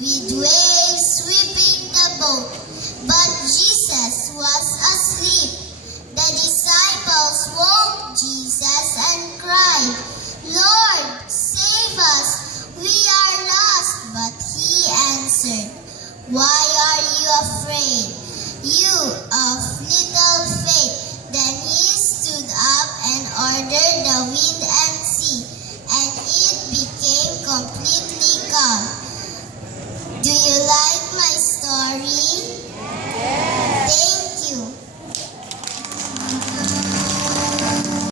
with waves sweeping the boat. But Jesus was asleep. The disciples woke Jesus and cried, "Lord, save us! We are lost." But he answered, "Why are you afraid, you of little faith?" Then he stood up and ordered the wind and sea, and it became completely calm.